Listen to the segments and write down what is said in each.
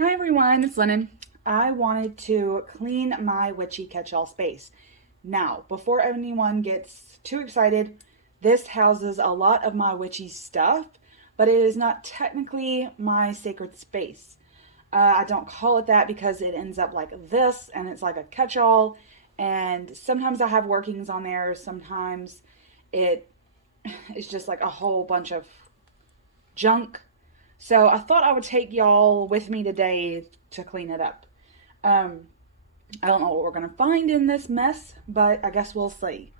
Hi everyone, it's Lennon. I wanted to clean my witchy catch-all space. Now, before anyone gets too excited, this houses a lot of my witchy stuff, but it is not technically my sacred space. I don't call it that because it ends up like this, and it's like a catch-all, and sometimes I have workings on there, sometimes it is just like a whole bunch of junk. So I thought I would take y'all with me today to clean it up. Um, I don't know what we're gonna find in this mess, but I guess we'll see.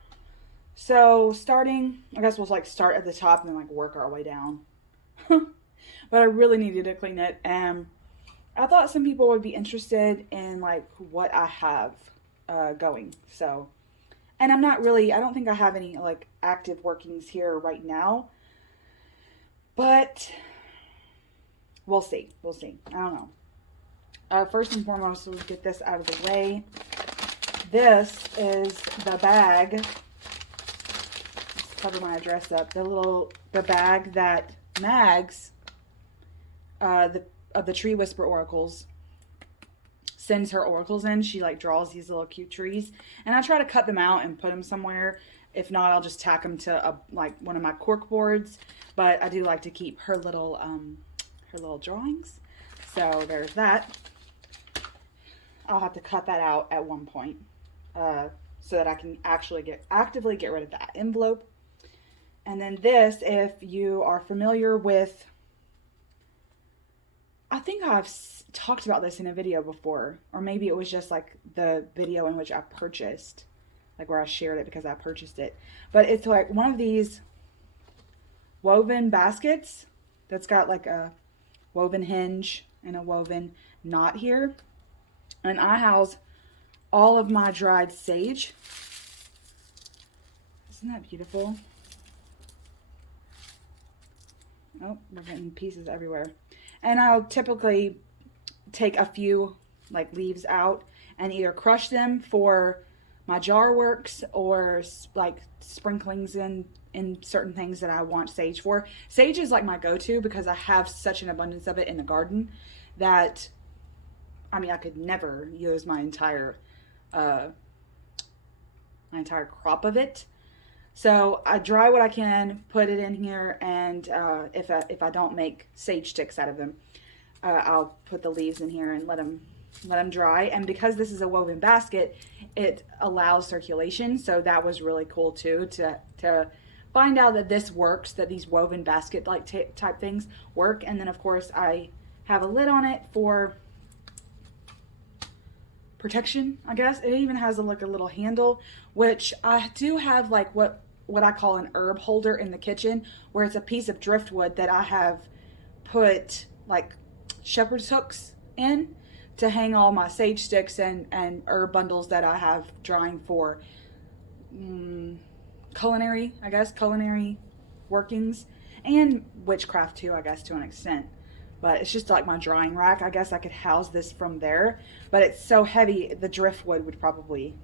So starting, I guess we'll like start at the top and then like work our way down. But I really needed to clean it, and I thought some people would be interested in like what I have going. So, and I'm not really, I don't think I have any like active workings here right now, but we'll see. We'll see. I don't know. First and foremost, we'll get this out of the way. This is the bag. Let's cover my address up. The bag that Mags, of the Tree Whisper Oracles, sends her oracles in. She like draws these little cute trees, and I try to cut them out and put them somewhere. If not, I'll just tack them to like one of my cork boards. But I do like to keep her little drawings. So there's that. I'll have to cut that out at one point so that I can actually actively get rid of that envelope. And then this, if you are familiar with, I think I've talked about this in a video before, or maybe it was just like the video in which I purchased, like where I shared it because I purchased it. But it's like one of these woven baskets that's got like a woven hinge and a woven knot here. And I house all of my dried sage. Isn't that beautiful? Oh, we're getting pieces everywhere. And I'll typically take a few like leaves out and either crush them for my jar works or like sprinklings in certain things that I want sage for. Sage is like my go-to because I have such an abundance of it in the garden that, I mean, I could never use my entire crop of it. So I dry what I can, put it in here, and if I don't make sage sticks out of them, I'll put the leaves in here and let them dry. And because this is a woven basket, it allows circulation. So that was really cool too, to find out that this works, that these woven basket like type things work. And then of course I have a lid on it for protection, I guess. It even has a little handle, which I do have like what I call an herb holder in the kitchen, where it's a piece of driftwood that I have put like shepherd's hooks in to hang all my sage sticks and herb bundles that I have drying for culinary workings, and witchcraft too, I guess, to an extent. But it's just like my drying rack. I guess I could house this from there, but it's so heavy, the driftwood would probably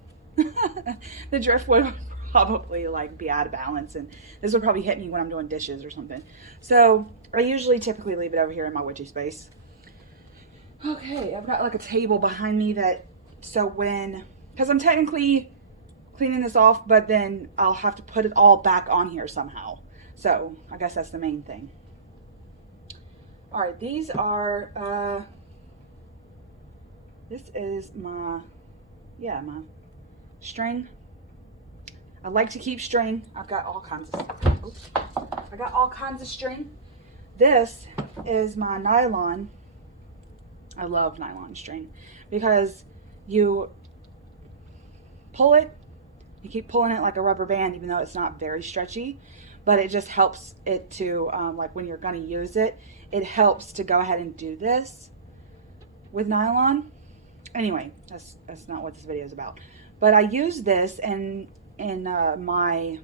like be out of balance, and this would probably hit me when I'm doing dishes or something. So I usually typically leave it over here in my witchy space. Okay, I've got like a table behind me because I'm technically cleaning this off, but then I'll have to put it all back on here somehow. So I guess that's the main thing. All right, these are, this is my string. I like to keep string. I've got all kinds of stuff. Oops. I got all kinds of string. This is my nylon. I love nylon string because you pull it, you keep pulling it like a rubber band, even though it's not very stretchy, but it just helps it to, like when you're going to use it, it helps to go ahead and do this with nylon. Anyway, that's not what this video is about. But I use this in my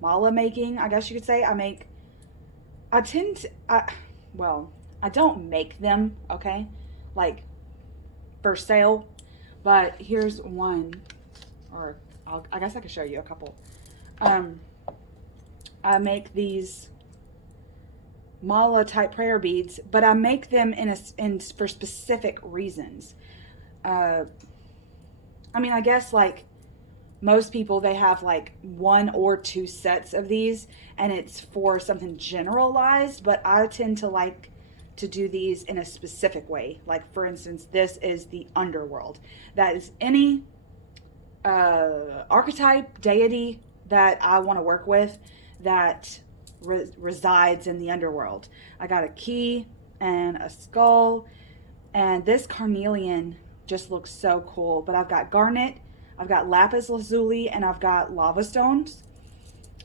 mala making, I guess you could say. I don't make them, okay, like for sale, but here's one, or I guess I could show you a couple. I make these mala type prayer beads, but I make them for specific reasons. I mean, I guess like most people, they have like 1 or 2 sets of these, and it's for something generalized, but I tend to like to do these in a specific way. Like, for instance, this is the underworld. That is any archetype, deity that I want to work with that resides in the underworld. I got a key and a skull, and this carnelian just looks so cool. But I've got garnet, I've got lapis lazuli, and I've got lava stones,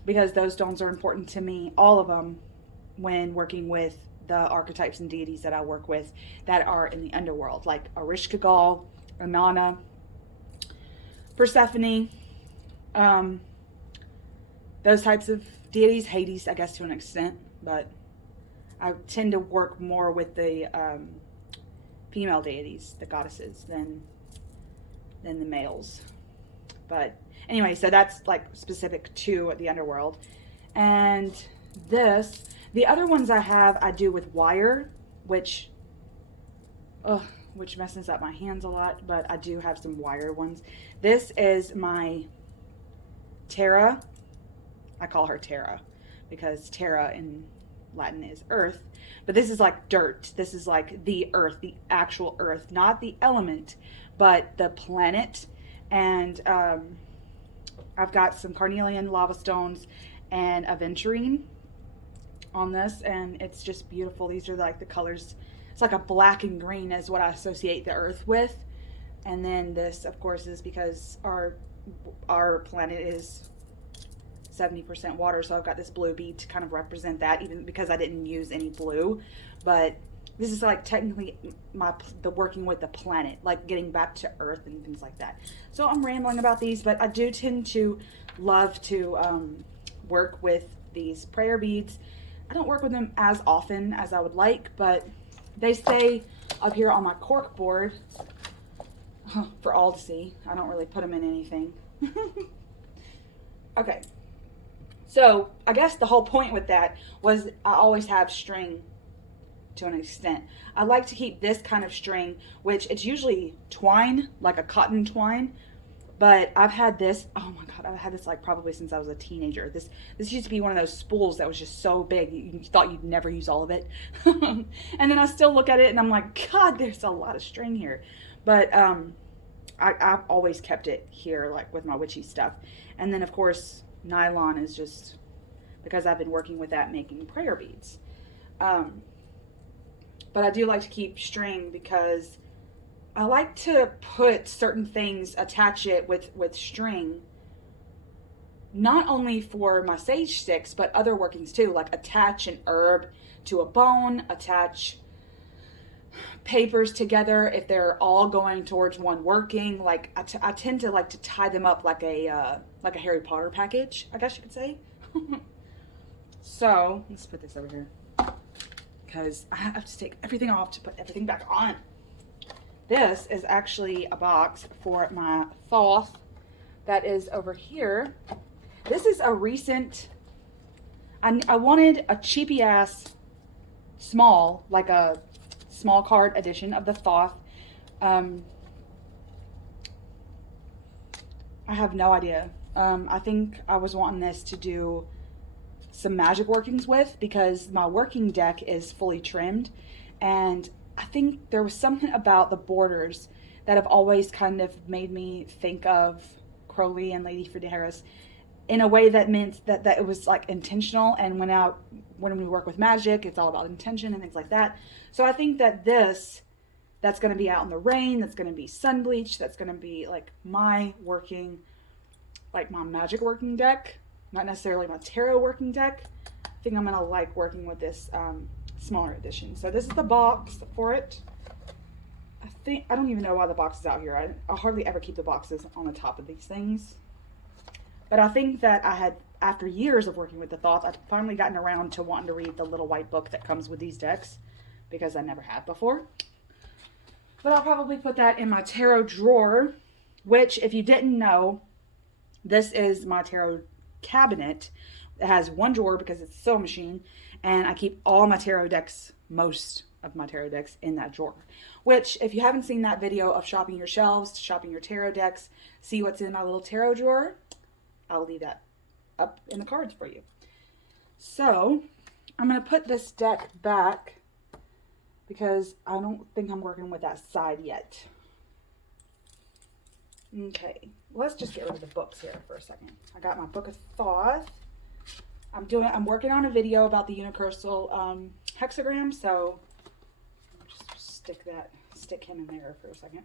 because those stones are important to me, all of them, when working with the archetypes and deities that I work with that are in the underworld, like Ereshkigal, Inanna, Persephone, those types of deities, Hades, I guess, to an extent, but I tend to work more with the female deities, the goddesses, than the males. But anyway, so that's like specific to the underworld. And the other ones I do with wire, which messes up my hands a lot, but I do have some wire ones. This is my Terra. I call her Terra because Terra in Latin is earth, but this is like dirt. This is like the earth, the actual earth, not the element, but the planet. And I've got some carnelian, lava stones, and aventurine on this, and it's just beautiful. These are like the colors. It's like a black and green is what I associate the earth with. And then this, of course, is because our planet is 70% water, so I've got this blue bead to kind of represent that, even because I didn't use any blue. But this is like technically the working with the planet, like getting back to earth and things like that. So I'm rambling about these, but I do tend to love to work with these prayer beads. I don't work with them as often as I would like, but they stay up here on my cork board for all to see. I don't really put them in anything. Okay. So I guess the whole point with that was I always have string to an extent. I like to keep this kind of string, which it's usually twine, like a cotton twine. But I've had this, oh my God, I've had this like probably since I was a teenager. This used to be one of those spools that was just so big, you thought you'd never use all of it. And then I still look at it and I'm like, God, there's a lot of string here. But I've always kept it here, like with my witchy stuff. And then of course, nylon is just because I've been working with that, making prayer beads. But I do like to keep string because I like to put certain things, attach it with string, not only for my sage sticks, but other workings too, like attach an herb to a bone, attach papers together if they're all going towards one working. Like I tend to like to tie them up like a Harry Potter package, I guess you could say. So let's put this over here because I have to take everything off to put everything back on. This is actually a box for my thoth that is over here. This is a recent, I wanted a cheapy ass small, like a small card edition of the thoth. I have no idea. I think I was wanting this to do some magic workings with because my working deck is fully trimmed, and I think there was something about the borders that have always kind of made me think of Crowley and Lady Fridaris in a way that meant that it was like intentional, and when we work with magic, it's all about intention and things like that. So I think that that's going to be out in the rain, that's going to be sun bleached, that's going to be like my working, like my magic working deck, not necessarily my tarot working deck. I think I'm going to like working with this smaller edition. So this is the box for it. I don't even know why the box is out here. I hardly ever keep the boxes on the top of these things. But I think that I had, after years of working with the thoth, I've finally gotten around to wanting to read the little white book that comes with these decks, because I never had before. But I'll probably put that in my tarot drawer, which, if you didn't know, this is my tarot cabinet. It has one drawer because it's a sewing machine, And I keep all my tarot decks, most of my tarot decks, in that drawer. Which, if you haven't seen that video of shopping your shelves, shopping your tarot decks, see what's in my little tarot drawer, I'll leave that up in the cards for you. So, I'm going to put this deck back because I don't think I'm working with that side yet. Okay, let's just get rid of the books here for a second. I got my Book of Thoth. I'm working on a video about the universal hexagram, so I'll just stick him in there for a second.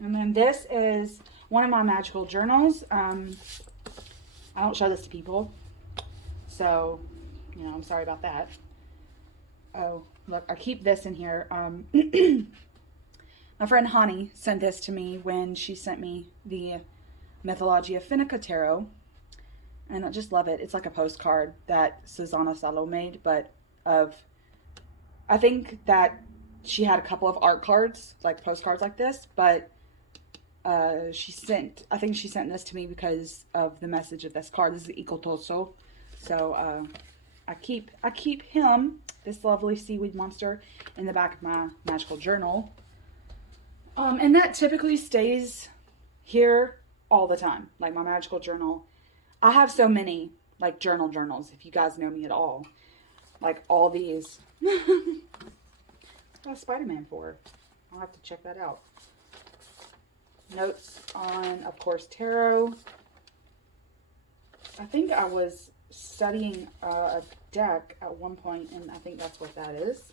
And then this is one of my magical journals. I don't show this to people, so, you know, I'm sorry about that. Oh, look, I keep this in here. My friend Hani sent this to me when she sent me the Mythologia Finica Tarot, and I just love it. It's like a postcard that Susanna Salo made, but I think that she had a couple of art cards, like postcards like this, but I think she sent this to me because of the message of this card. This is Ikotoso. So I keep him, this lovely seaweed monster, in the back of my magical journal. And that typically stays here all the time. Like my magical journal. I have so many like journals, if you guys know me at all. Like all these. What's Spider-Man for? I'll have to check that out. Notes on, of course, tarot. I think I was studying a deck at one point, and I think that's what that is.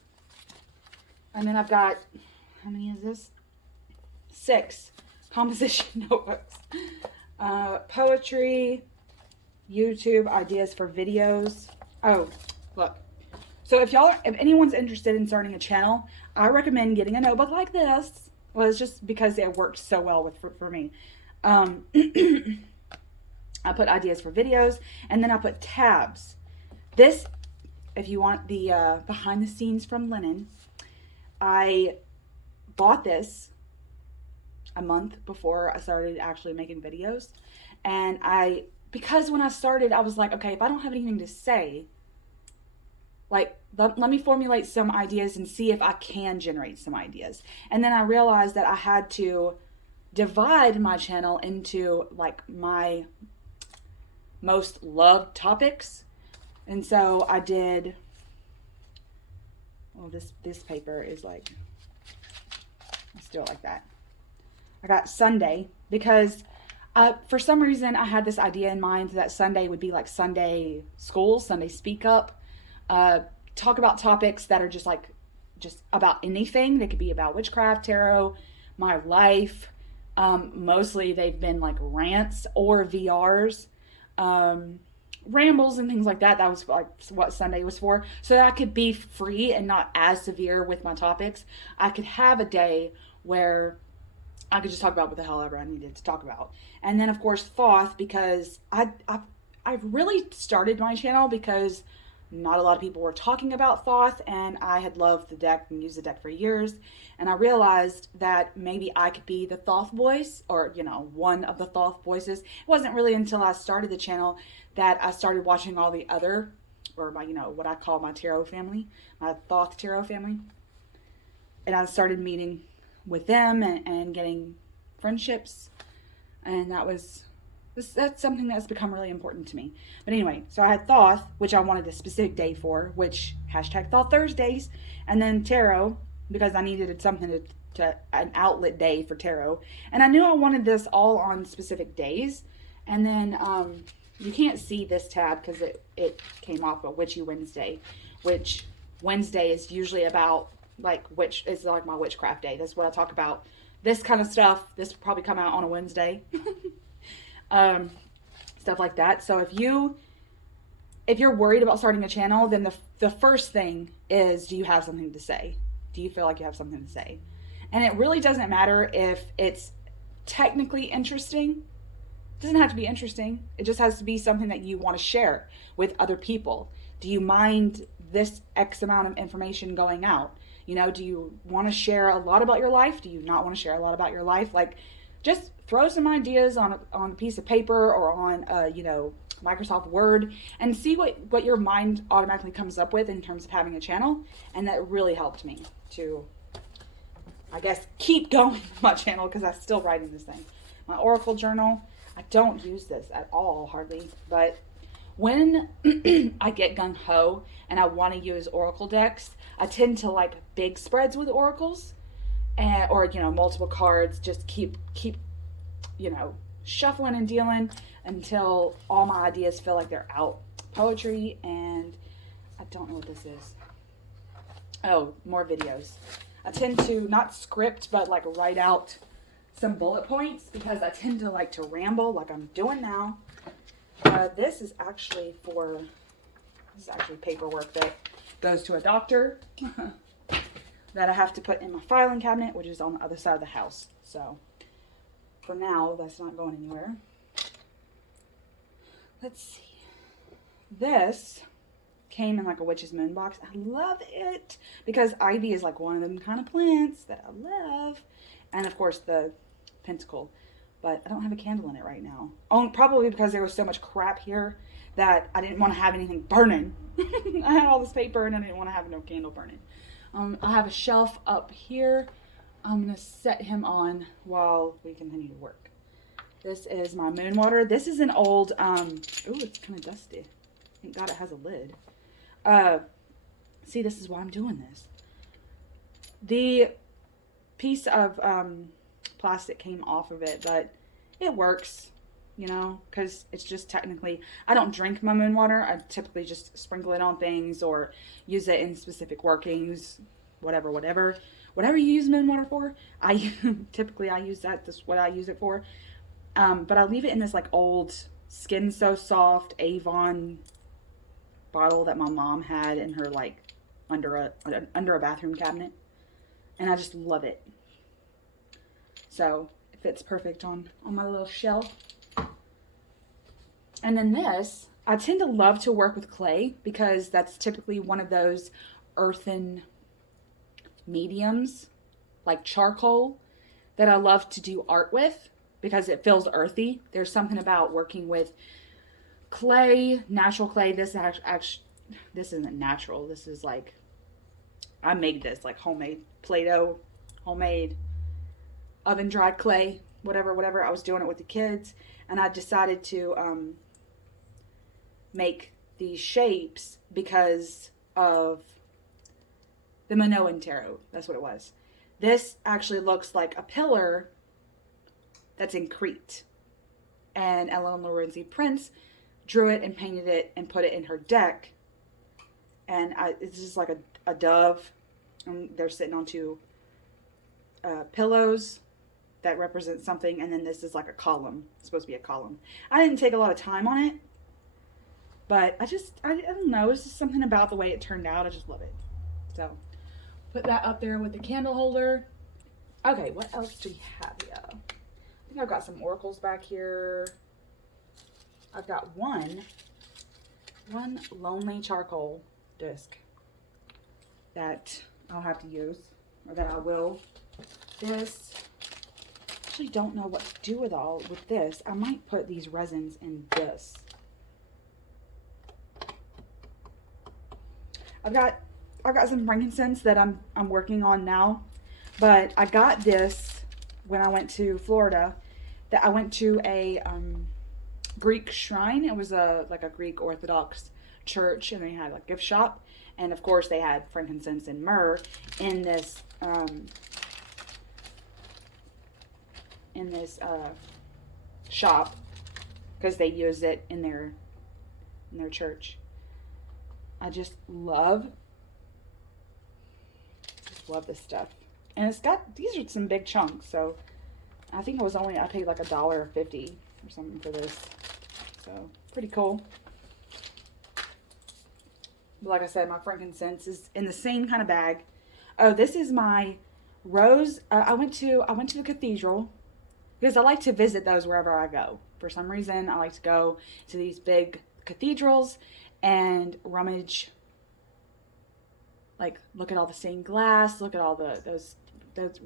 And then I've got, how many is this? 6 composition notebooks. Poetry, YouTube, ideas for videos. Oh, look. So if anyone's interested in starting a channel, I recommend getting a notebook like this. Well, it's just because it works so well for me. I put ideas for videos, and then I put tabs. This, if you want the behind the scenes from Linen, I bought this a month before I started actually making videos. And because when I started, I was like, okay, if I don't have anything to say, like, let me formulate some ideas and see if I can generate some ideas. And then I realized that I had to divide my channel into like my most loved topics. And so I did, well, this paper is like, let's do it like that. I got Sunday because for some reason I had this idea in mind that Sunday would be like Sunday school, Sunday speak up. Talk about topics that are just about anything. They could be about witchcraft, tarot, my life. Mostly they've been like rants or VRs, rambles and things like that. That was like what Sunday was for. So that I could be free and not as severe with my topics. I could have a day where I could just talk about what the hell ever I needed to talk about. And then of course Thoth, because I really started my channel because not a lot of people were talking about Thoth, and I had loved the deck and used the deck for years. And I realized that maybe I could be the Thoth voice, or, you know, one of the Thoth voices. It wasn't really until I started the channel that I started watching all the other, or my, you know, what I call my tarot family, my Thoth tarot family. And I started meeting with them and getting friendships. And that's something that's become really important to me. But anyway, so I had Thoth, which I wanted a specific day for, which #Thoth Thursdays, and then tarot, because I needed something to an outlet day for tarot. And I knew I wanted this all on specific days. And then you can't see this tab because it came off a Witchy Wednesday, which Wednesday is usually about like it's like my witchcraft day. That's what I talk about. This kind of stuff. This will probably come out on a Wednesday. Stuff like that. So if you're worried about starting a channel, then the first thing is, do you have something to say? Do you feel like you have something to say? And it really doesn't matter if it's technically interesting. It doesn't have to be interesting. It just has to be something that you want to share with other people. Do you mind this X amount of information going out? You know, do you want to share a lot about your life? Do you not want to share a lot about your life? Like, just throw some ideas on a piece of paper or on, Microsoft Word and see what your mind automatically comes up with in terms of having a channel. And that really helped me to, I guess, keep going with my channel because I'm still writing this thing. My Oracle journal, I don't use this at all, hardly. But when I get gung-ho and I want to use Oracle decks, I tend to like big spreads with oracles. Or, you know, multiple cards, just keep, you know, shuffling and dealing until all my ideas feel like they're out. Poetry, and I don't know what this is. Oh, more videos. I tend to not script, but like write out some bullet points because I tend to like to ramble like I'm doing now. This is actually paperwork that goes to a doctor. That I have to put in my filing cabinet, which is on the other side of the house. So, for now, that's not going anywhere. Let's see. This came in like a witch's moon box. I love it because ivy is like one of them kind of plants that I love. And of course the pentacle. But I don't have a candle in it right now. Oh, probably because there was so much crap here that I didn't want to have anything burning. I had all this paper and I didn't want to have no candle burning. I have a shelf up here. I'm going to set him on while we continue to work. This is my moon water. This is an old, ooh, it's kind of dusty. Thank God it has a lid. See, this is why I'm doing this. The piece of plastic came off of it, but it works, you know, because it's just technically, I don't drink my moon water. I typically just sprinkle it on things or use it in specific workings, whatever you use moon water for. Typically I use that. That's what I use it for. But I leave it in this like old Skin So Soft Avon bottle that my mom had in her like under a bathroom cabinet, and I just love it. So it fits perfect on my little shelf. And then this, I tend to love to work with clay because that's typically one of those earthen mediums, like charcoal, that I love to do art with because it feels earthy. There's something about working with clay, natural clay. This actually, this isn't natural. This is like, I made this like homemade Play-Doh, homemade oven dried clay, whatever. I was doing it with the kids, and I decided to make these shapes because of the Minoan tarot. That's what it was. This actually looks like a pillar that's in Crete, and Ellen Lorenzi Prince drew it and painted it and put it in her deck. And it's just like a dove, and they're sitting on two pillows that represent something, and then this is like a column. It's supposed to be a column. I didn't take a lot of time on it, but I don't know, it's just something about the way it turned out. I just love it. So put that up there with the candle holder. Okay, what else do we have here? I think I've got some oracles back here. I've got one lonely charcoal disc that I'll have to use, or that I will. This, I actually don't know what to do with this. I might put these resins in this. I've got some frankincense that I'm working on now, but I got this when I went to Florida. That I went to a Greek shrine. It was like a Greek Orthodox church, and they had a gift shop, and of course they had frankincense and myrrh in this shop because they used it in their church. I just love this stuff, and it's got, these are some big chunks, so I think I paid like $1.50 or something for this, so pretty cool. But like I said, my frankincense is in the same kind of bag. Oh, this is my rose. I went to the cathedral because I like to visit those wherever I go. For some reason, I like to go to these big cathedrals and rummage, like look at all the stained glass, look at all those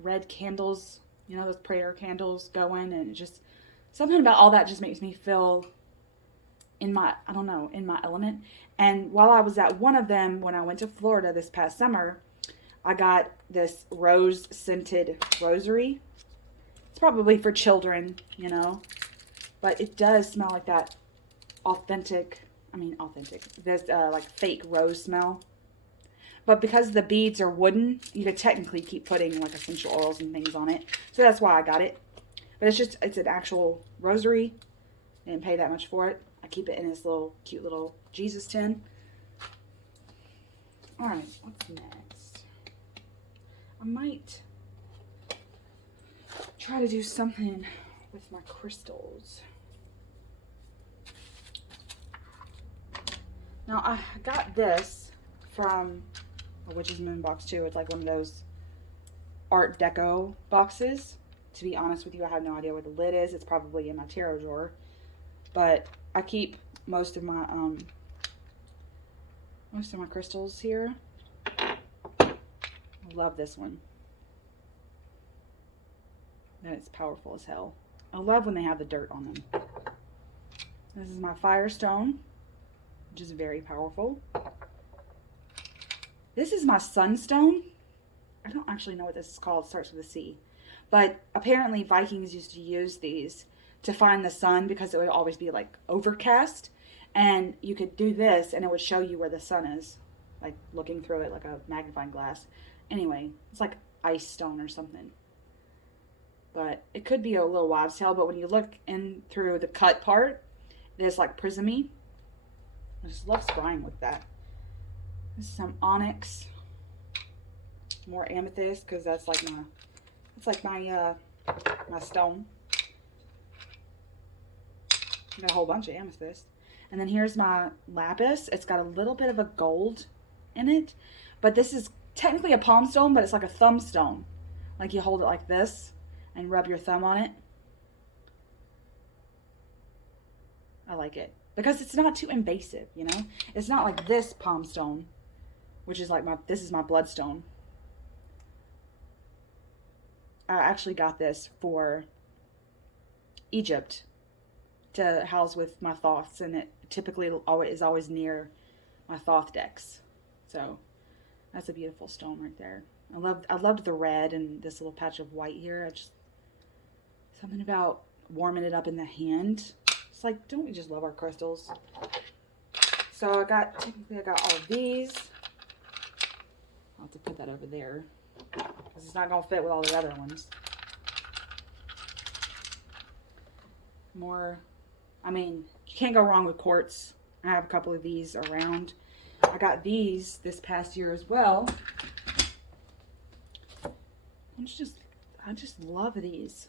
red candles, you know, those prayer candles going, and it just, something about all that just makes me feel in my, I don't know, in my element. And while I was at one of them, when I went to Florida this past summer, I got this rose scented rosary. It's probably for children, you know, but it does smell like that authentic, this like fake rose smell. But because the beads are wooden, you could technically keep putting like essential oils and things on it. So that's why I got it. But it's an actual rosary. I didn't pay that much for it. I keep it in this little cute little Jesus tin. Alright, what's next? I might try to do something with my crystals. Now, I got this from a Witch's Moon box too. It's like one of those Art Deco boxes. To be honest with you, I have no idea where the lid is. It's probably in my tarot drawer. But I keep most of my crystals here. I love this one. And it's powerful as hell. I love when they have the dirt on them. This is my Firestone, which is very powerful. This is my Sunstone. I don't actually know what this is called. It starts with a C. But apparently Vikings used to use these to find the sun because it would always be like overcast. And you could do this and it would show you where the sun is. Like looking through it like a magnifying glass. Anyway, it's like ice stone or something. But it could be a little wives' tale. But when you look in through the cut part, it is like prismy. I just love scrying with that. This is some onyx, more amethyst because that's like my stone. Got a whole bunch of amethyst, and then here's my lapis. It's got a little bit of a gold in it, but this is technically a palm stone, but it's like a thumb stone. Like you hold it like this and rub your thumb on it. I like it because it's not too invasive, you know. It's not like this palm stone, which is like this is my bloodstone. I actually got this for Egypt to house with my Thoths, and it typically is always near my Thoth decks. So that's a beautiful stone right there. I loved the red and this little patch of white here. Something about warming it up in the hand. It's like, don't we just love our crystals? So technically I got all of these. I'll have to put that over there because it's not going to fit with all the other ones. You can't go wrong with quartz. I have a couple of these around. I got these this past year as well. I just love these.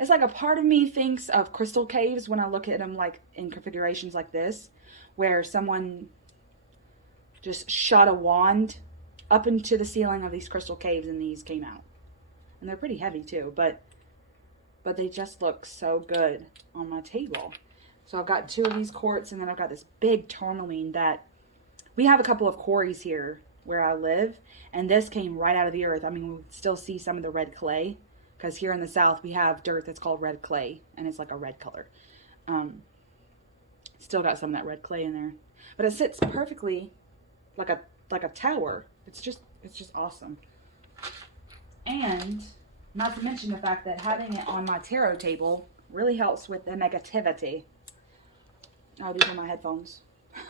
It's like a part of me thinks of crystal caves when I look at them like in configurations like this, where someone just shot a wand up into the ceiling of these crystal caves and these came out. And they're pretty heavy too, but they just look so good on my table. So I've got 2 of these quartz, and then I've got this big tourmaline that we have a couple of quarries here where I live, and this came right out of the earth. I mean, we still see some of the red clay because here in the South we have dirt that's called red clay, and it's like a red color. Still got some of that red clay in there, but it sits perfectly like a tower. It's just awesome. And not to mention the fact that having it on my tarot table really helps with the negativity. Oh, these are my headphones.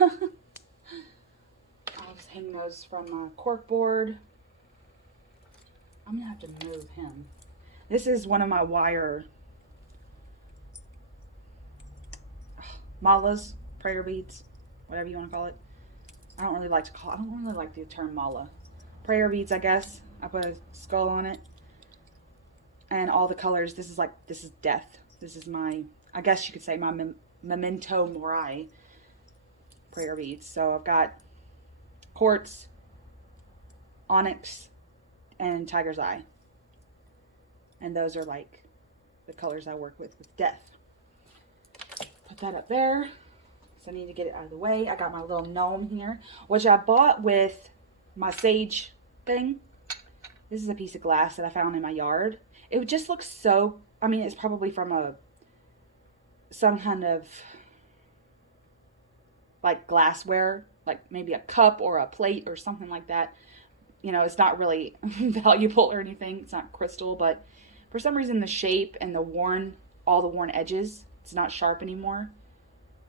I'll just hang those from my cork board. I'm going to have to move him. This is one of my wire malas, prayer beads, whatever you want to call it. I don't really like the term mala. Prayer beads, I guess. I put a skull on it. And all the colors, this is death. This is my, I guess you could say my memento mori prayer beads. So I've got quartz, onyx, and tiger's eye. And those are like the colors I work with death. Put that up there. So I need to get it out of the way. I got my little gnome here, which I bought with my sage thing. This is a piece of glass that I found in my yard. It just looks so, it's probably from some kind of like glassware, like maybe a cup or a plate or something like that. You know, it's not really valuable or anything. It's not crystal, but for some reason the shape and all the worn edges, it's not sharp anymore.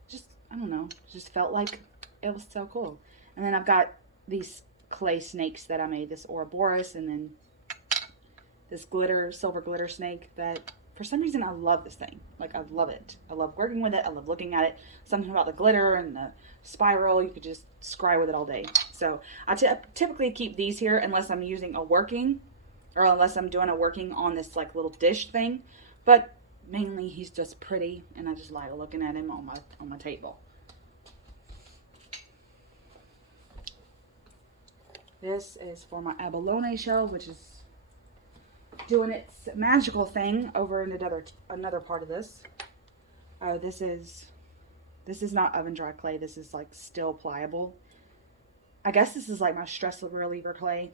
Just, I don't know, just felt like it was so cool. And then I've got these clay snakes that I made, this Ouroboros, and then this silver glitter snake that for some reason I love this thing. Like, I love it. I love working with it. I love looking at it. Something about the glitter and the spiral, you could just scry with it all day. So I typically keep these here unless I'm using a working, or unless I'm doing a working on this like little dish thing. But mainly he's just pretty, and I just like looking at him on my table. This is for my abalone shell, which is doing its magical thing over in another part of this. This is not oven dry clay. This is like still pliable. I guess this is like my stress reliever clay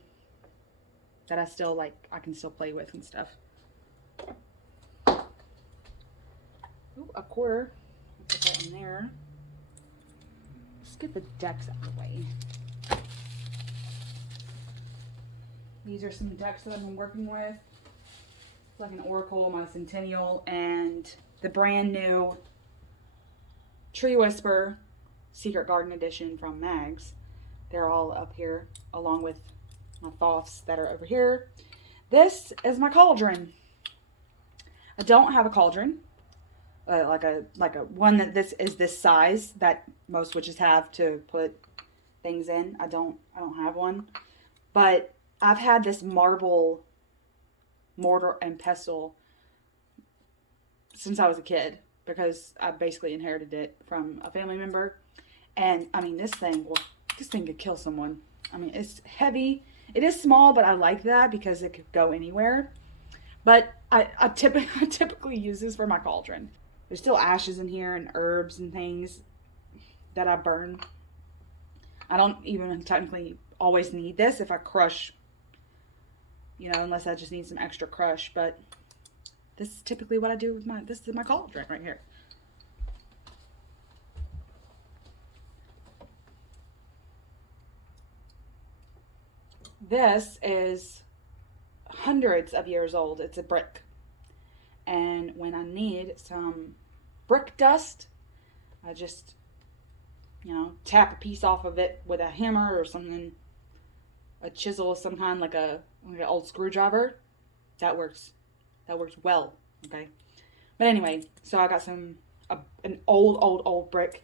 that I can still play with and stuff. Ooh, a quarter. Put that in there. Let's get the decks out of the way. These are some decks that I've been working with. It's like an Oracle, my Centennial, and the brand new Tree Whisper Secret Garden Edition from Mags. They're all up here, along with my Thoths that are over here. This is my cauldron. I don't have a cauldron, like a one that is this size that most witches have to put things in. I don't have one, but I've had this marble mortar and pestle since I was a kid, because I basically inherited it from a family member. And I mean, this thing could kill someone. I mean, it's heavy. It is small, but I like that because it could go anywhere. But I typically use this for my cauldron. There's still ashes in here and herbs and things that I burn. I don't even technically always need this if I crush, you know, unless I just need some extra crush. But this is typically what I do with this is my cauldron right here. This is hundreds of years old. It's a brick. And when I need some brick dust, I just, you know, tap a piece off of it with a hammer or something, a chisel of some kind, like an old screwdriver. That works well, okay? But anyway, so I got an old brick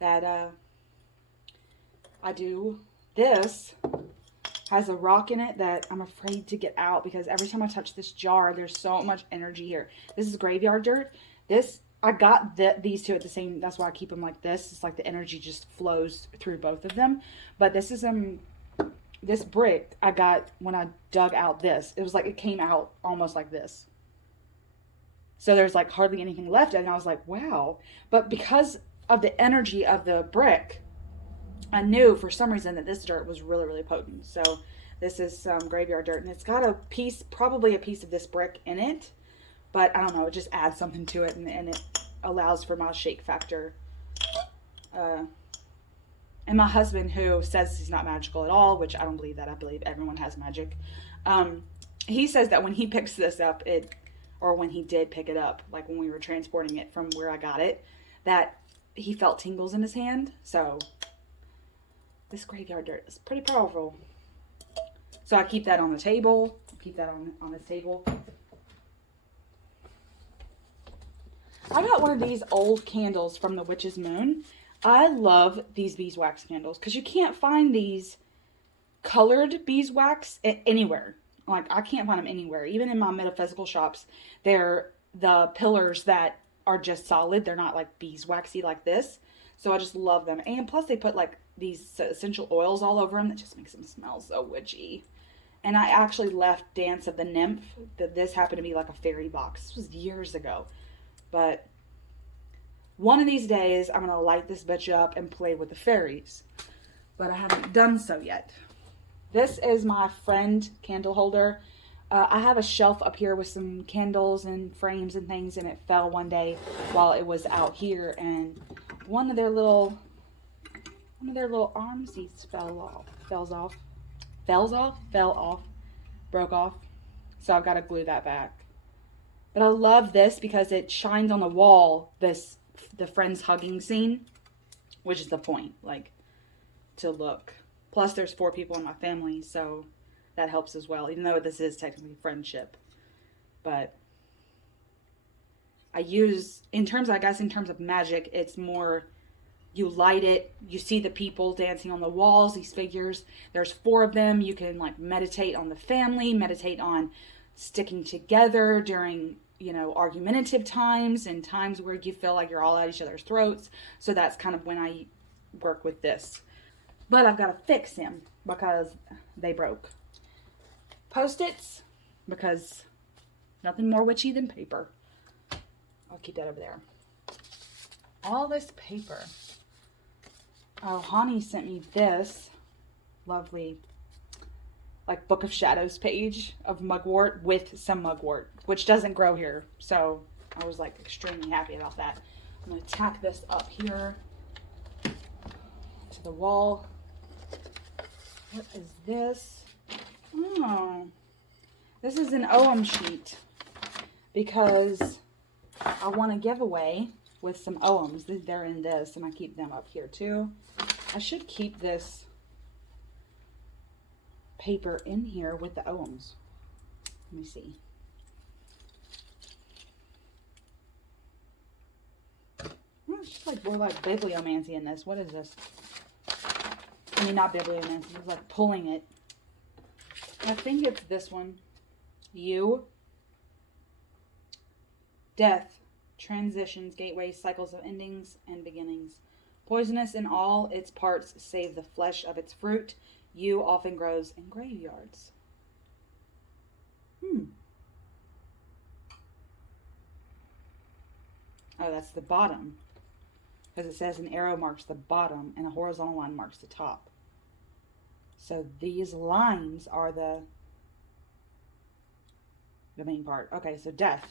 that I do. This has a rock in it that I'm afraid to get out because every time I touch this jar, there's so much energy here. This is graveyard dirt. I got these two at the same, that's why I keep them like this. It's like the energy just flows through both of them. But this is this brick I got when I dug out this. It was like it came out almost like this. So there's like hardly anything left, and I was like, wow. But because of the energy of the brick, I knew for some reason that this dirt was really, really potent. So this is some graveyard dirt, and it's got probably a piece of this brick in it. But I don't know, it just adds something to it, and it allows for my shake factor. And my husband, who says he's not magical at all, which I don't believe that. I believe everyone has magic. He says that when he picks this up, or when he did pick it up, like when we were transporting it from where I got it, that he felt tingles in his hand. So this graveyard dirt is pretty powerful. So I keep that on the table. Keep that on this table. I got one of these old candles from the Witch's Moon. I love these beeswax candles because you can't find these colored beeswax anywhere. Like, I can't find them anywhere. Even in my metaphysical shops, they're the pillars that are just solid. They're not like beeswaxy like this. So I just love them. And plus they put like these essential oils all over them that just makes them smell so witchy. And I actually left Dance of the Nymph. This happened to be like a fairy box. This was years ago. But one of these days, I'm going to light this bitch up and play with the fairies. But I haven't done so yet. This is my friend candle holder. I have a shelf up here with some candles and frames and things, and it fell one day while it was out here. And one of their little One of their little armsies fell off, broke off. So I've got to glue that back. But I love this because it shines on the wall, the friends hugging scene, which is the point, like, to look. Plus there's 4 people in my family, so that helps as well, even though this is technically friendship. But I use, in terms of magic, it's more, you light it, you see the people dancing on the walls, these figures. There's 4 of them. You can, like, meditate on the family, meditate on sticking together during, you know, argumentative times and times where you feel like you're all at each other's throats. So that's kind of when I work with this. But I've got to fix him because they broke. Post-its, because nothing more witchy than paper. I'll keep that over there. All this paper. Oh, Hani sent me this lovely, like, Book of Shadows page of mugwort with some mugwort, which doesn't grow here. So I was, like, extremely happy about that. I'm going to tack this up here to the wall. What is this? Oh, this is an OM sheet because I want a giveaway with some OMs. They're in this, and I keep them up here too. I should keep this paper in here with the OMs. Let me see. Oh, it's just like more like bibliomancy in this. What is this? I mean, not bibliomancy. It's like pulling it. I think it's this one. You. Death. Transitions, gateways, cycles of endings and beginnings. Poisonous in all its parts, save the flesh of its fruit. You often grows in graveyards. Oh, that's the bottom. Because it says an arrow marks the bottom and a horizontal line marks the top. So these lines are the main part. Okay, so death.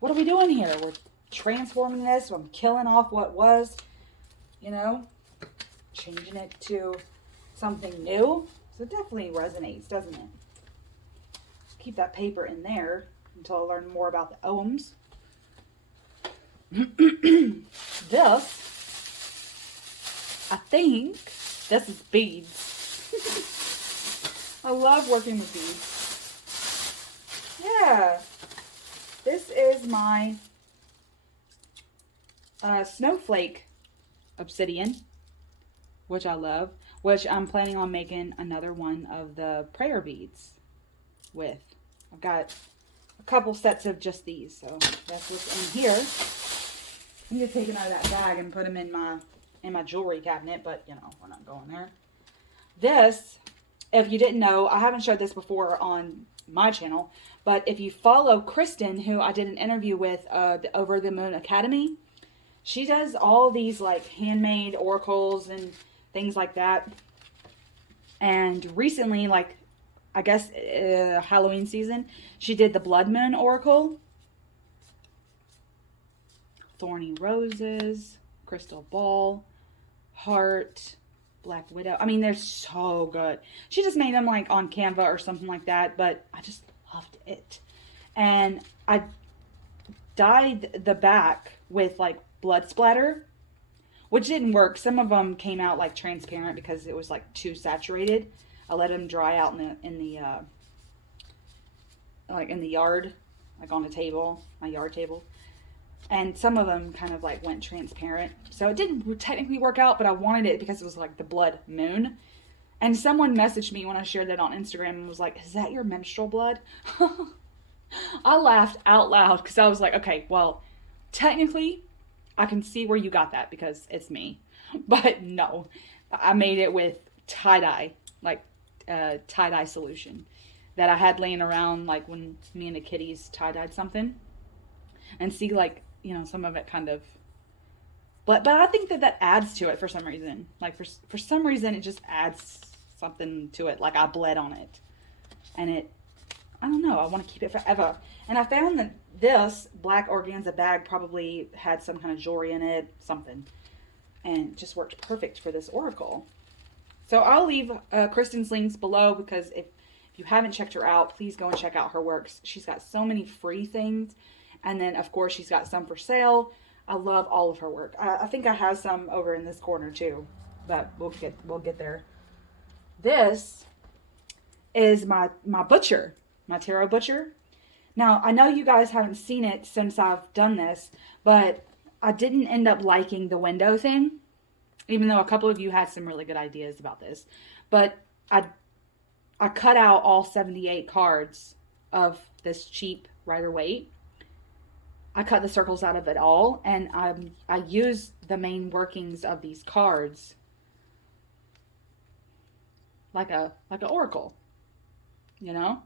What are we doing here? We're transforming this. I'm killing off what was, you know, changing it to something new. So it definitely resonates, doesn't it? Keep that paper in there until I learn more about the OMs. This, I think, this is beads. I love working with beads. Yeah. This is my snowflake obsidian, which I love, which I'm planning on making another one of the prayer beads with. I've got a couple sets of just these, so that's what's in here. I need to take them out of that bag and put them in my jewelry cabinet, but, you know, we're not going there. This, if you didn't know, I haven't showed this before on my channel, but if you follow Kristen, who I did an interview with over the Moon Academy, she does all these, like, handmade oracles and things like that. And recently, like, I guess Halloween season, she did the Blood Moon Oracle. Thorny Roses, Crystal Ball, Heart, Black Widow. I mean, they're so good. She just made them, like, on Canva or something like that, but I just loved it. And I dyed the back with, like, blood splatter, which didn't work. Some of them came out, like, transparent because it was, like, too saturated. I let them dry out in the yard, like, on a table, my yard table. And some of them kind of, like, went transparent. So it didn't technically work out, but I wanted it because it was, like, the blood moon. And someone messaged me when I shared that on Instagram and was like, is that your menstrual blood? I laughed out loud because I was like, okay, well, technically, I can see where you got that because it's me. But no, I made it with tie-dye, like tie-dye solution that I had laying around, like, when me and the kitties tie-dyed something. And see, like, you know, some of it kind of, but I think that adds to it for some reason. Like, for some reason, it just adds something to it. Like, I bled on it. And it, I don't know, I want to keep it forever. And I found that this black organza bag probably had some kind of jewelry in it, something. And it just worked perfect for this oracle. So I'll leave Kristen's links below, because if you haven't checked her out, please go and check out her works. She's got so many free things. And then, of course, she's got some for sale. I love all of her work. I think I have some over in this corner too, but we'll get there. This is my butcher, my tarot butcher. Now, I know you guys haven't seen it since I've done this, but I didn't end up liking the window thing, even though a couple of you had some really good ideas about this. But I cut out all 78 cards of this cheap Rider-Waite. I cut the circles out of it all, and I used the main workings of these cards like an oracle, you know?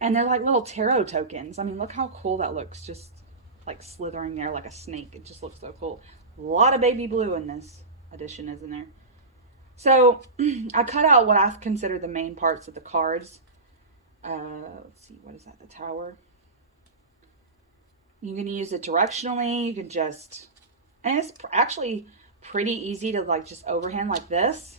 And they're like little tarot tokens. I mean, look how cool that looks, just like slithering there like a snake. It just looks so cool. A lot of baby blue in this edition, isn't there? So I cut out what I consider the main parts of the cards. Let's see, what is that? The Tower. You can use it directionally. You can just, and it's actually pretty easy to like just overhand like this.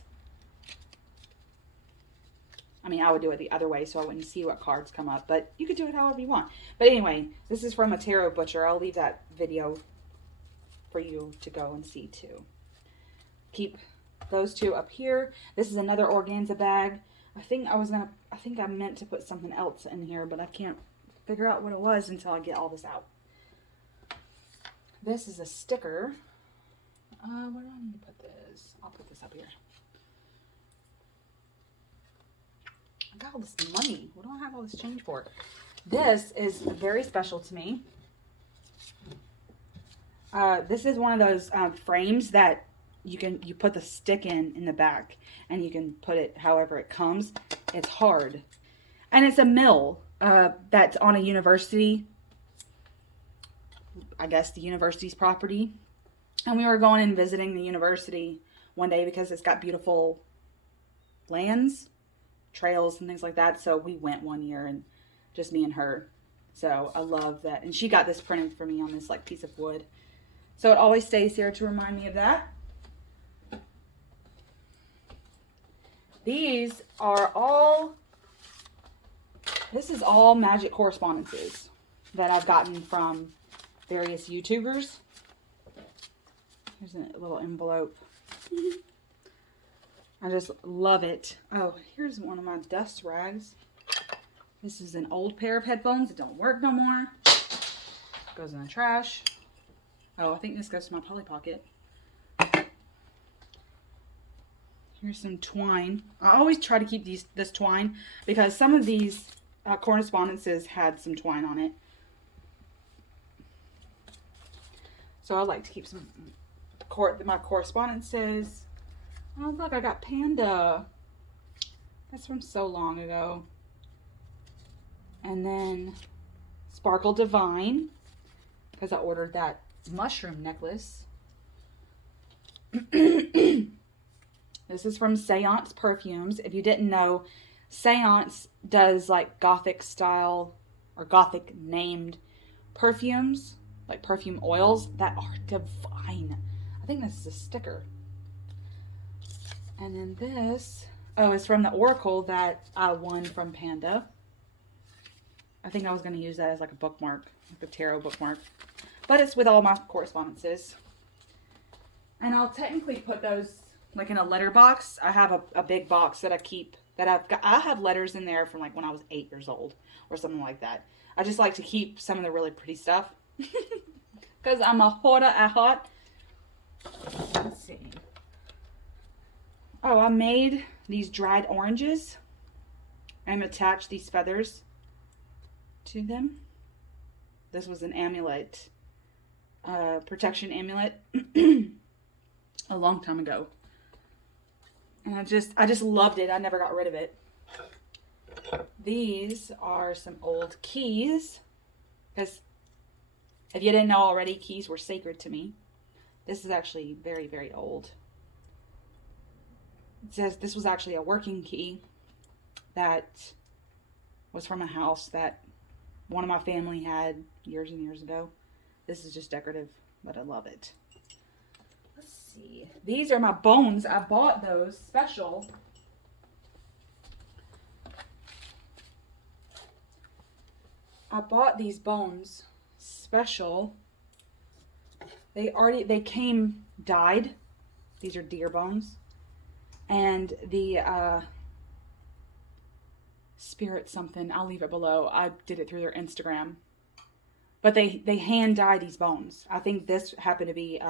I mean, I would do it the other way so I wouldn't see what cards come up, but you could do it however you want. But anyway, this is from a tarot butcher. I'll leave that video for you to go and see too. Keep those two up here. This is another organza bag. I think I meant to put something else in here, but I can't figure out what it was until I get all this out. This is a sticker. Where do I need to put this? I'll put this up here. I got all this money. What do I have all this change for? This is very special to me. This is one of those frames that you put the stick in the back, and you can put it however it comes. It's hard, and it's a mill that's on a university. I guess the university's property, and we were going and visiting the university one day because it's got beautiful lands, trails, and things like that. So we went one year, and just me and her. So I love that, and she got this printed for me on this like piece of wood. So it always stays here to remind me of that. These are all, this is all magic correspondences that I've gotten from various YouTubers. Here's a little envelope. I just love it. Oh, here's one of my dust rags. This is an old pair of headphones that don't work no more. Goes in the trash. Oh, I think this goes to my Polly Pocket. Here's some twine. I always try to keep this twine because some of these correspondences had some twine on it. So I like to keep some my correspondences. Oh, look, I got Panda. That's from so long ago. And then Sparkle Divine, because I ordered that mushroom necklace. This is from Seance Perfumes. If you didn't know, Seance does like gothic style or gothic named perfumes, like perfume oils that are divine. I think this is a sticker. And then this, oh, it's from the Oracle that I won from Panda. I think I was going to use that as like a bookmark, like a tarot bookmark. But it's with all my correspondences. And I'll technically put those like in a letter box. I have a big box that I keep, that I have letters in there from like when I was 8 years old or something like that. I just like to keep some of the really pretty stuff because I'm a hoarder at heart. Let's see. Oh, I made these dried oranges. I'm attached these feathers to them. This was an amulet, protection amulet a long time ago. And I just loved it. I never got rid of it. These are some old keys. Because if you didn't know already, keys were sacred to me. This is actually very, very old. It says this was actually a working key that was from a house that one of my family had years and years ago. This is just decorative, but I love it. Let's see. These are my bones. I bought those special. I bought these bones special. They came dyed. These are deer bones. And the spirit something, I'll leave it below. I did it through their Instagram. But they hand dye these bones. I think this happened to be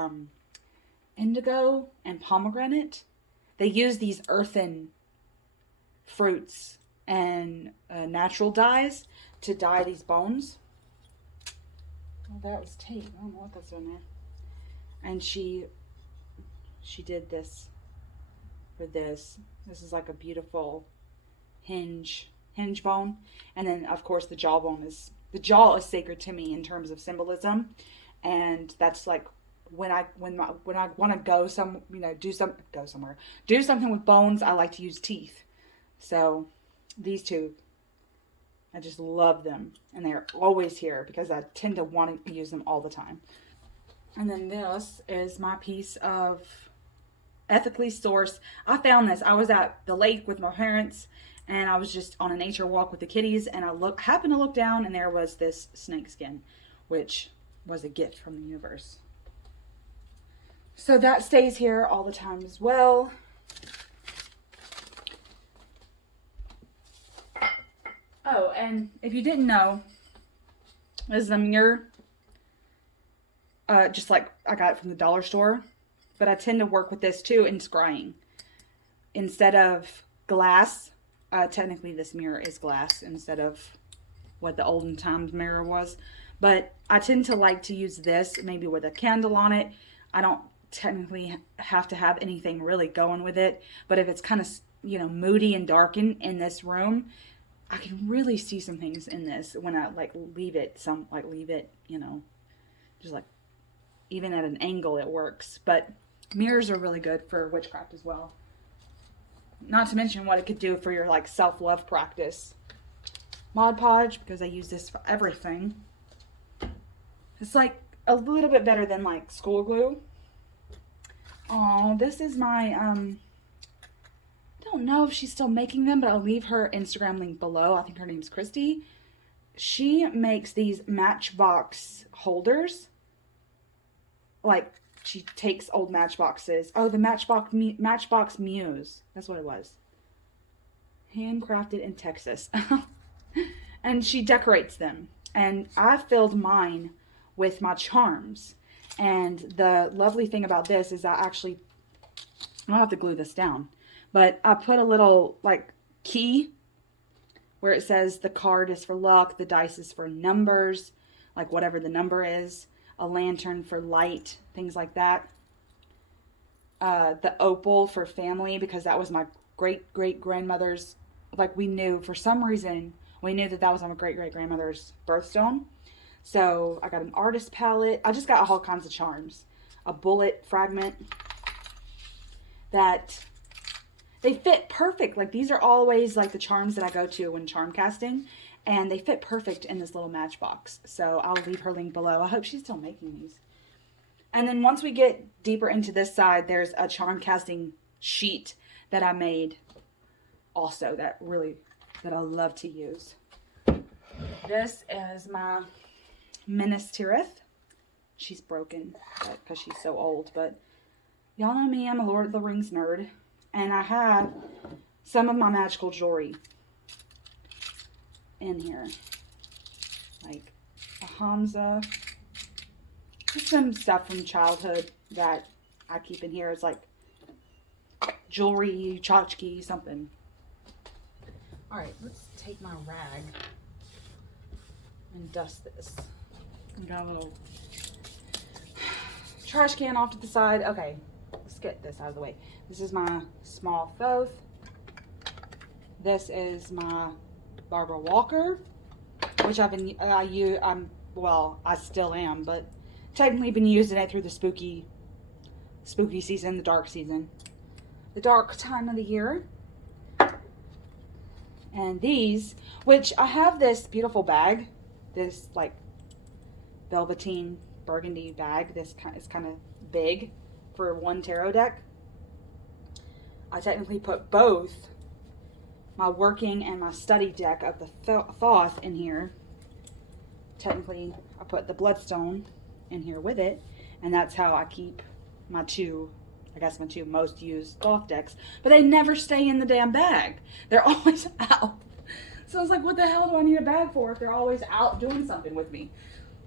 indigo and pomegranate. They use these earthen fruits and natural dyes to dye these bones. Oh, that was tape. I don't know what that's in there. And she did this for this. This is like a beautiful hinge bone. And then of course the jaw is sacred to me in terms of symbolism. And that's like when I want to go do something with bones, I like to use teeth. So these two, I just love them, and they're always here because I tend to want to use them all the time. And then this is my piece of ethically sourced. I found this. I was at the lake with my parents, and I was just on a nature walk with the kitties, and I happened to look down, and there was this snake skin, which was a gift from the universe. So that stays here all the time as well. Oh, and if you didn't know, this is a mirror. Just like I got it from the dollar store. But I tend to work with this too in scrying. Instead of glass, technically this mirror is glass instead of what the olden times mirror was. But I tend to like to use this maybe with a candle on it. I don't technically have to have anything really going with it. But if it's kind of, moody and dark in this room, I can really see some things in this when I leave it, just like even at an angle it works. But mirrors are really good for witchcraft as well. Not to mention what it could do for your self-love practice. Mod Podge, because I use this for everything. It's like a little bit better than school glue. Oh, this is my I don't know if she's still making them, but I'll leave her Instagram link below. I think her name's Kristen. She makes these matchbox holders. She takes old matchboxes. Oh, the Matchbox Muse. That's what it was. Handcrafted in Texas. And she decorates them. And I filled mine with my charms. And the lovely thing about this is I don't have to glue this down. But I put a little key where it says the card is for luck, the dice is for numbers, whatever the number is, a lantern for light, things like that. The opal for family, because that was my great-great-grandmother's, we knew, for some reason, we knew that was on my great-great-grandmother's birthstone. So I got an artist palette. I just got all kinds of charms. A bullet fragment that... they fit perfect. These are always the charms that I go to when charm casting. And they fit perfect in this little matchbox. So I'll leave her link below. I hope she's still making these. And then once we get deeper into this side, there's a charm casting sheet that I made also that I love to use. This is my Minas Tirith. She's broken because she's so old. But y'all know me. I'm a Lord of the Rings nerd. And I have some of my magical jewelry in here. Like a Hamza. Just some stuff from childhood that I keep in here. It's like jewelry, tchotchke, something. Alright, let's take my rag and dust this. I got a little trash can off to the side. Okay, let's get this out of the way. This is my small Thoth. This is my Barbara Walker, which I still am, but technically been using it through the spooky season, the dark season, the dark time of the year. And these, which I have this beautiful bag, this velveteen burgundy bag. This is kind of big for one tarot deck. I technically put both my working and my study deck of the Thoth in here. Technically, I put the Bloodstone in here with it, and that's how I keep my two most used Thoth decks. But they never stay in the damn bag. They're always out. So I was like, what the hell do I need a bag for if they're always out doing something with me?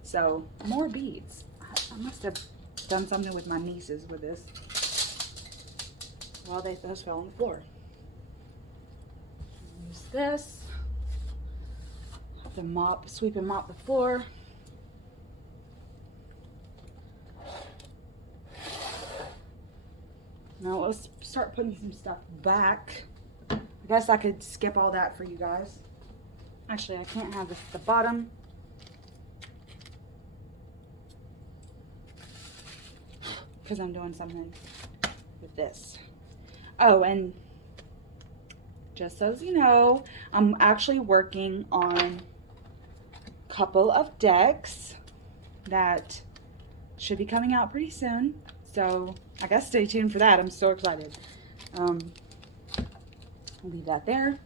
So, more beads. I must have done something with my nieces with this. Well, those fell on the floor. Use this. Have to sweep and mop the floor. Now let's start putting some stuff back. I guess I could skip all that for you guys. Actually, I can't have this at the bottom. Because I'm doing something with this. Oh, and just so you know, I'm actually working on a couple of decks that should be coming out pretty soon. So I guess stay tuned for that. I'm so excited. I'll leave that there.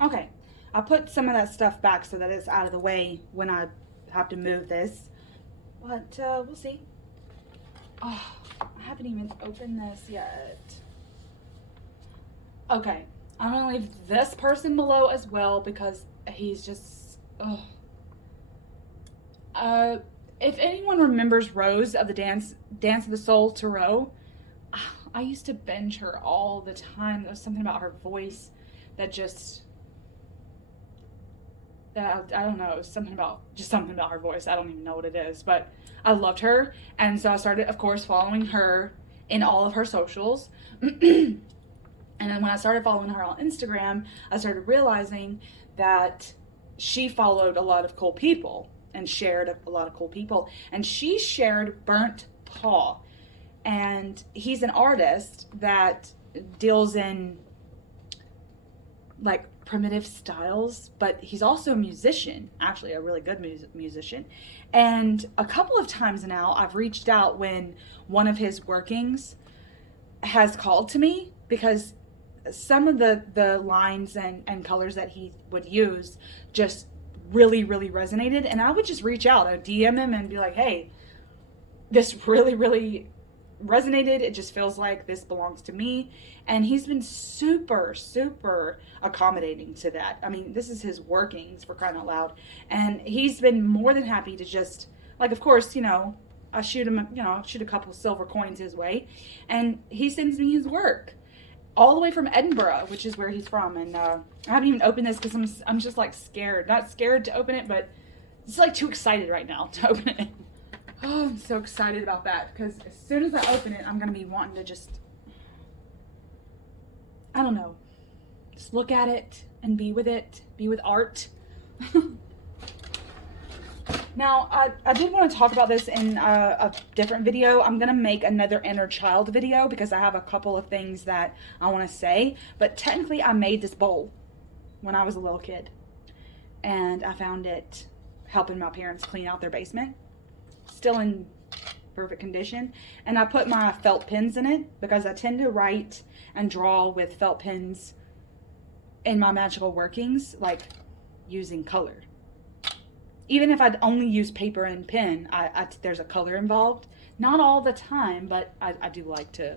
Okay, I put some of that stuff back so that it's out of the way when I have to move this. But we'll see. Oh, I haven't even opened this yet. Okay, I'm gonna leave this person below as well because he's just, if anyone remembers Rose of the Dance of the Soul Tarot, I used to binge her all the time. There was something about her voice that just, I don't know, it was something about her voice. I don't even know what it is, but I loved her. And so I started, of course, following her in all of her socials. And then when I started following her on Instagram, I started realizing that she followed a lot of cool people and shared a lot of cool people. And she shared Burnt Paw. And he's an artist that deals in like primitive styles, but he's also a musician, actually a really good musician. And a couple of times now I've reached out when one of his workings has called to me, because some of the lines and colors that he would use just really, really resonated. And I would just reach out, I'd DM him and be like, hey, this really, really resonated. It just feels like this belongs to me. And he's been super, super accommodating to that. I mean, this is his workings, for crying out loud. And he's been more than happy to just, like, of course, you know, I shoot him, you know, shoot a couple silver coins his way. And he sends me his work all the way from Edinburgh, which is where he's from. And I haven't even opened this because I'm just like scared. Not scared to open it, but it's like too excited right now to open it. Oh, I'm so excited about that, because as soon as I open it, I'm going to be wanting to just, I don't know, just look at it and be with it, be with art. Now, I did want to talk about this in a different video. I'm going to make another inner child video because I have a couple of things that I want to say. But technically, I made this bowl when I was a little kid. And I found it helping my parents clean out their basement. Still in perfect condition. And I put my felt pens in it because I tend to write and draw with felt pens in my magical workings, like using color. Even if I'd only use paper and pen, there's a color involved. Not all the time, but I do like to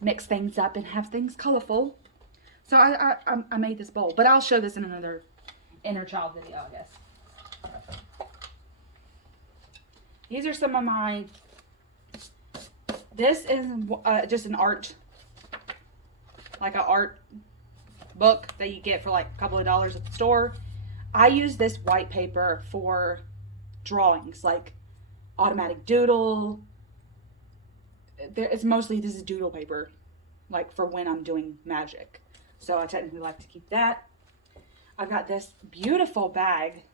mix things up and have things colorful. So I made this bowl, but I'll show this in another inner child video, I guess. These are some of my, this is just an art, like an art book that you get for like a couple of dollars at the store. I use this white paper for drawings, like automatic doodle. It's mostly, this is doodle paper, like for when I'm doing magic. So I technically like to keep that. I've got this beautiful bag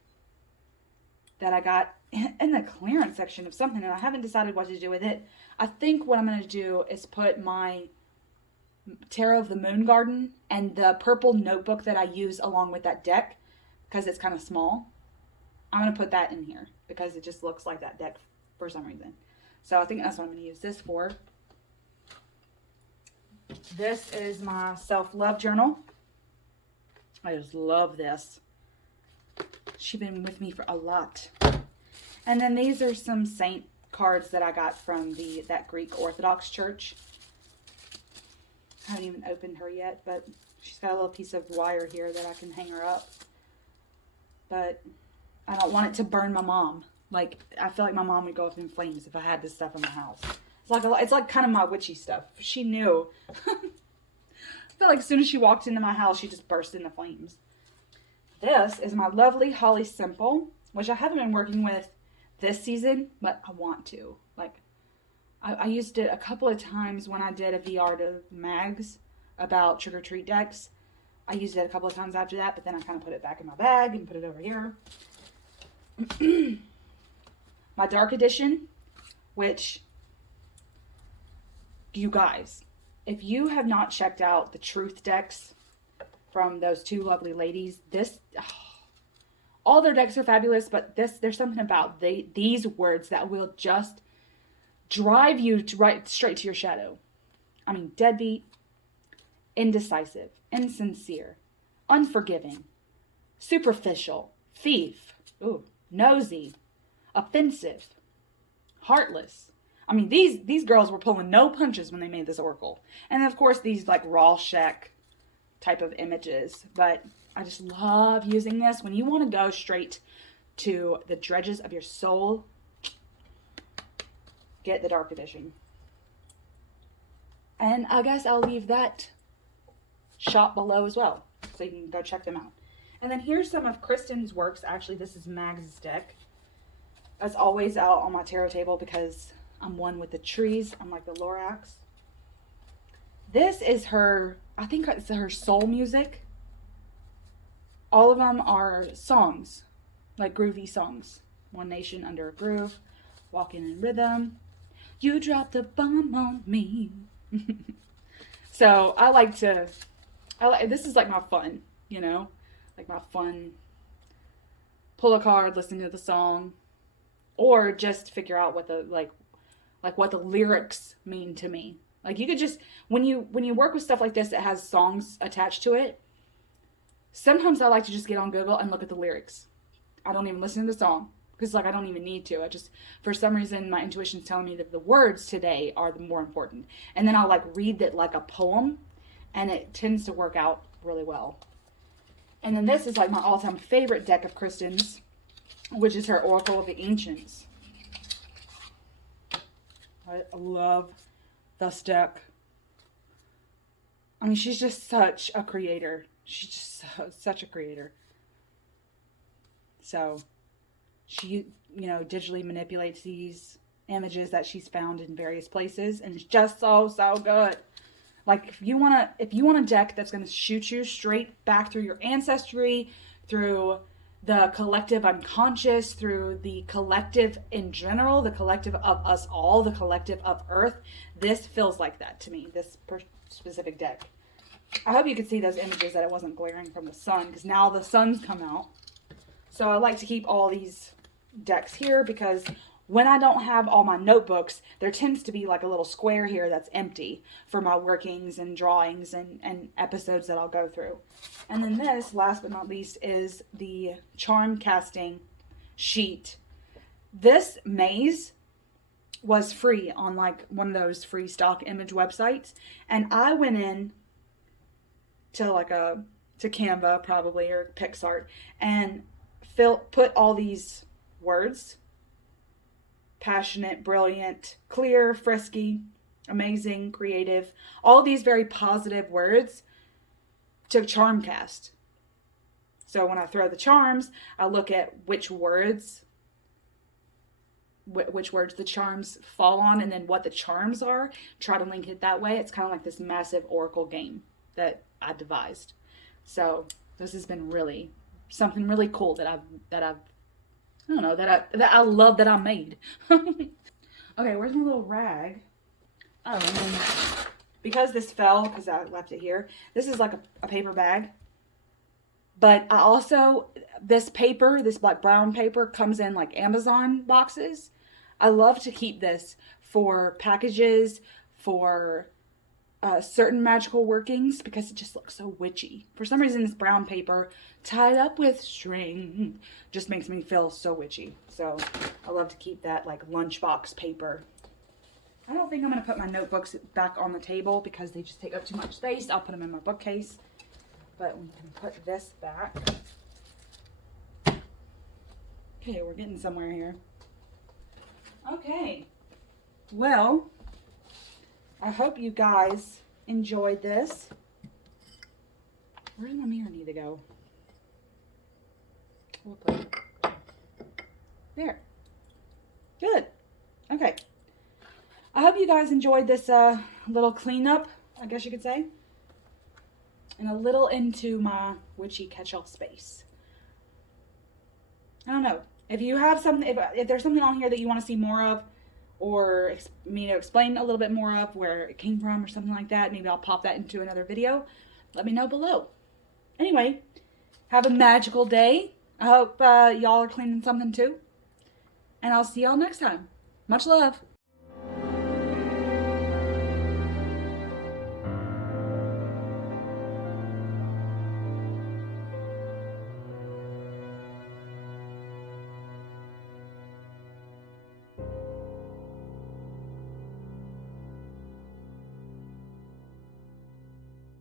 that I got in the clearance section of something, and I haven't decided what to do with it. I think what I'm going to do is put my Tarot of the Moon Garden and the purple notebook that I use along with that deck, because it's kind of small. I'm going to put that in here because it just looks like that deck for some reason. So I think that's what I'm going to use this for. This is my self-love journal. I just love this. She's been with me for a lot. And then these are some saint cards that I got from that Greek Orthodox church. I haven't even opened her yet, but she's got a little piece of wire here that I can hang her up. But I don't want it to burn my mom. Like, I feel like my mom would go up in flames if I had this stuff in my house. It's like kind of my witchy stuff. She knew. I felt like as soon as she walked into my house, she just burst into flames. This is my lovely Holly Simple, which I haven't been working with this season, but I want to. Like, I used it a couple of times when I did a VR to Mags about trick-or-treat decks. I used it a couple of times after that, but then I kind of put it back in my bag and put it over here. My Dark Edition, which, you guys, if you have not checked out the Truth decks from those two lovely ladies, all their decks are fabulous, but there's something about these words that will just drive you right straight to your shadow. I mean, deadbeat, indecisive, insincere, unforgiving, superficial, thief, nosy, offensive, heartless. I mean, these girls were pulling no punches when they made this oracle. And of course, these like Rorschach type of images. But I just love using this when you want to go straight to the dredges of your soul. Get the Dark Edition. And I guess I'll leave that shop below as well, so you can go check them out. And then here's some of Kristen's works. Actually, this is Mag's deck. As always, out on my tarot table because I'm one with the trees. I'm like the Lorax. This is her, I think it's her soul music. All of them are songs, like groovy songs. One Nation Under a Groove, Walking in Rhythm, You Dropped a Bomb on Me. So this is like my fun, you know, like my fun, pull a card, listen to the song, or just figure out what what the lyrics mean to me. Like, you could just, when you work with stuff like this that has songs attached to it, sometimes I like to just get on Google and look at the lyrics. I don't even listen to the song because I don't even need to. I just, for some reason, my intuition's telling me that the words today are the more important. And then I'll read it like a poem, and it tends to work out really well. And then this is my all-time favorite deck of Kristen's, which is her Oracle of the Ancients. I love this deck. I mean, she's just such a creator. She's just such a creator. So, she, digitally manipulates these images that she's found in various places, and it's just so good. Like, if you want a deck that's going to shoot you straight back through your ancestry, through the collective unconscious, through the collective in general, the collective of us all, the collective of Earth, this feels like that to me, this specific deck. I hope you could see those images, that it wasn't glaring from the sun, because now the sun's come out. So I like to keep all these decks here, because when I don't have all my notebooks, there tends to be like a little square here that's empty for my workings and drawings and episodes that I'll go through. And then this, last but not least, is the charm casting sheet. This maze was free on one of those free stock image websites. And I went in to to Canva probably, or PixArt, and put all these words: passionate, brilliant, clear, frisky, amazing, creative, all these very positive words to charm cast. So when I throw the charms, I look at which words the charms fall on, and then what the charms are, try to link it that way. It's kind of like this massive oracle game that I devised. So this has been really something really cool that I love that I made. Okay, where's my little rag? Oh, and then because this fell, because I left it here, this is like a paper bag. But I also, this paper, this black brown paper, comes in like Amazon boxes. I love to keep this for packages, for certain magical workings, because it just looks so witchy. For some reason, this brown paper tied up with string just makes me feel so witchy. So I love to keep that like lunchbox paper. I don't think I'm going to put my notebooks back on the table because they just take up too much space. I'll put them in my bookcase. But we can put this back. Okay, we're getting somewhere here. Okay. Well, I hope you guys enjoyed this. Where does my mirror need to go? We'll put it there. Good. Okay. I hope you guys enjoyed this little cleanup, I guess you could say. And a little into my witchy catch-all space. I don't know. If you have something, if there's something on here that you want to see more of, or me to explain a little bit more of where it came from or something like that, maybe I'll pop that into another video. Let me know below. Anyway, have a magical day. I hope y'all are cleaning something too. And I'll see y'all next time. Much love.